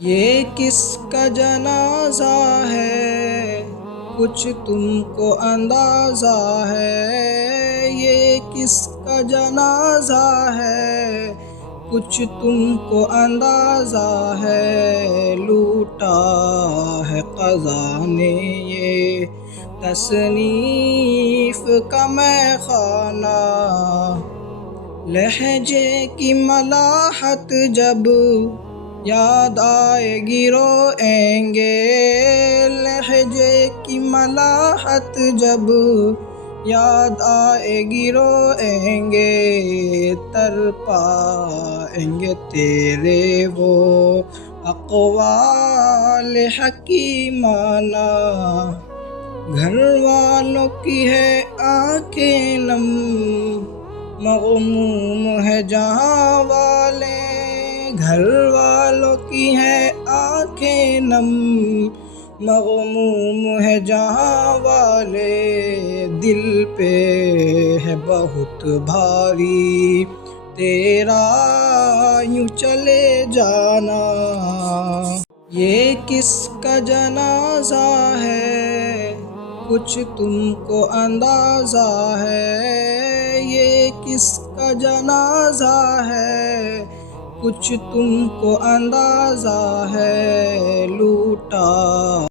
یہ کس کا جنازہ ہے کچھ تم کو اندازہ ہے، یہ کس کا جنازہ ہے کچھ تم کو اندازہ ہے، لوٹا ہے قضا نے یہ تصنیف کا مے خانہ، لہجے کی ملاحت جب یاد آئے گی روئیں گے، لہجے کی ملاحت جب یاد آئے گی روئیں گے، تر پائیں گے تیرے وہ اقوال حکیمانہ، گھر والوں کی ہے آنکھیں نم مغموم ہے جہاں والے، گھر والوں کی ہے آنکھیں نم مغموم ہے جہاں والے، دل پہ ہے بہت بھاری تیرا یوں چلے جانا، یہ کس کا جنازہ ہے کچھ تم کو اندازہ ہے، یہ کس کا جنازہ ہے کچھ تم کو اندازہ ہے، لوٹا